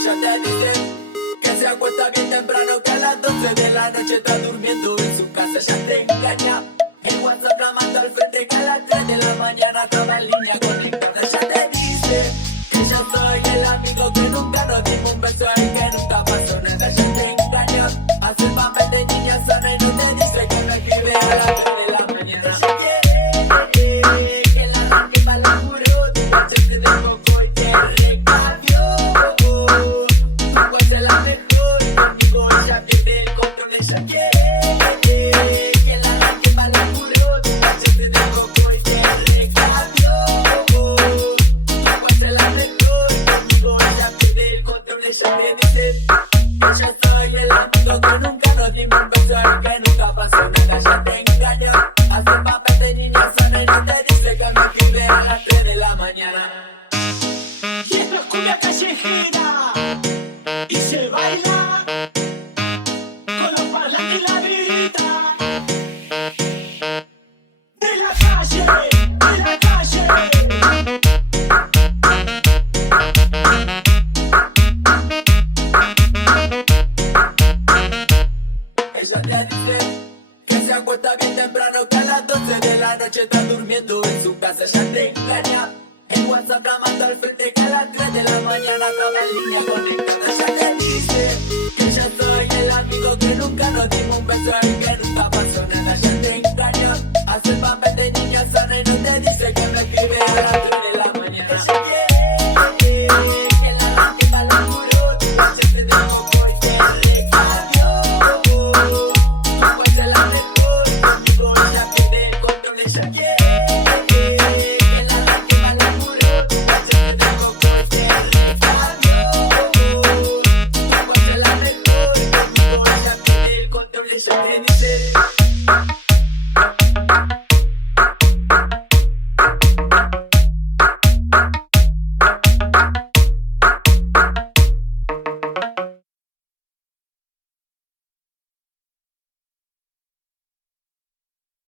ella te dice que se acuesta bien temprano, que a las 12 de la noche está durmiendo en su casa. Ya te engaña, el WhatsApp la manda al frente, que a las 3 de la mañana estaba en línea conectada. Ella te dice que yo soy el amigo que nunca nos dimos un beso y que nunca pasó nada. Ya te engaña, hace el papel de niña sana y no te dice que no escribe a las 3 de la mañana. Ella quiere que la arranque pa' la muro, te cachaste de poco y te recabió. Tu voz es la mejor y conmigo ella pierde el control. Ella quiere que la arranque pa' la muro, te cachaste de poco y te recabió. Tu voz es la mejor y conmigo ella pierde el control. Ella te dice que yo soy el amigo que nunca nos dimos un beso y que nunca pasó nada. Ya te engaña, hace el papel de niña sana y no te dice que me escribe a las 3 de la mañana. Y esto es cumbia callejera y se baila con los parlantes y la grita de la calle, de la calle. Ella te dice que se acuesta bien temprano, que a las 12 de la noche está durmiendo en su casa. Ella te engaña, el WhatsApp la manda al frente, que a las 3 de la mañana estaba en línea con